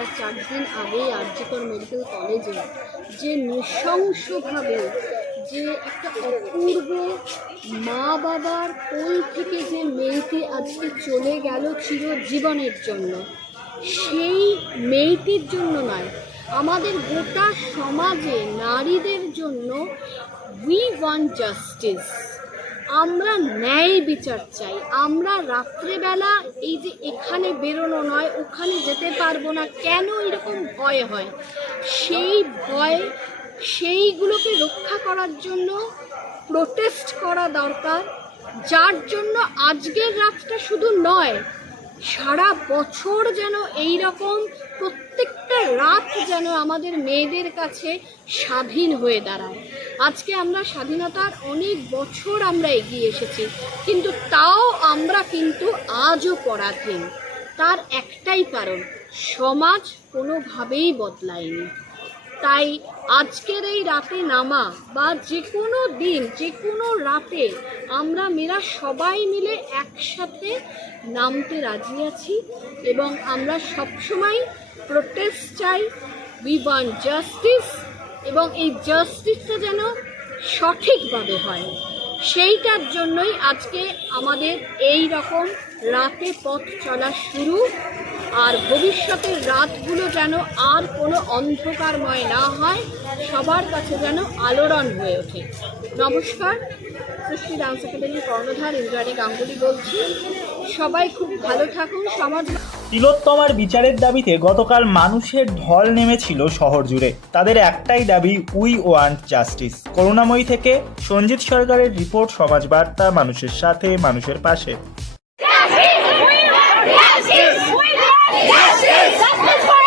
তার চার দিন আগেই আরজিকর মেডিকেল কলেজে যে নৃশংসভাবে যে একটা অপূর্ব মা বাবার কোল থেকে যে মেয়েটি আজকে চলে গেল চিরজীবনের জন্য, সেই মেয়েটির জন্য নয়, আমাদের গোটা সমাজে নারীদের জন্য উই ওয়ান্ট জাস্টিস আমরা ন্যায় বিচার চাই। আমরা রাত্রেবেলা এই যে এখানে বেরোনো নয়, ওখানে যেতে পারব না, কেন এরকম ভয় হয়? সেই ভয়, সেইগুলোকে রক্ষা করার জন্য প্রোটেস্ট করা দরকার, যার জন্য আজকের রাতটা শুধু নয়, সারা বছর যেন এই রকম প্রত্যেকটা রাত যেন আমাদের মেয়েদের কাছে স্বাধীন হয়ে দাঁড়ায়। আজকে আমরা স্বাধীনতার অনেক বছর আমরা এগিয়ে এসেছি, কিন্তু তাও আমরা কিন্তু আজও পরাধীন। তার একটাই কারণ, সমাজ কোনোভাবেই বদলায়নি। তাই আজকের এই রাতে নামা বা যে কোনো দিন যে কোনো রাতে আমরা মেয়েরা সবাই মিলে একসাথে নামতে রাজি আছি এবং আমরা সবসময় প্রোটেস্ট চাই। উই ওয়ান্ট জাস্টিস এবং এই জাস্টিসটা যেন সঠিকভাবে হয়। সেইটার জন্যই আজকে আমাদের এই রকম রাতে পথ চলা শুরু। আর ভবিষ্যতের রাতগুলো যেন আর কোনো অন্ধকারময় না হয়, সবার কাছে যেন আলোড়ন হয়ে ওঠে। নমস্কার, সৃষ্টি ডান্স একাডেমির কর্ণধার ইন্দ্রাণী গাঙ্গুলি বলছি। সবাই খুব ভালো থাকুন, সমাজ তিলোত্তমার বিচারের দাবিতে গতকাল মানুষের ঢল নেমেছিল শহর জুড়ে। তাদের একটাই দাবি, উই ওয়ান্ট জাস্টিস। করুণাময়ী থেকে সঞ্জিত সরকারের রিপোর্ট সমাজ বার্তা মানুষের সাথে, মানুষের পাশে। justice! We want justice! justice!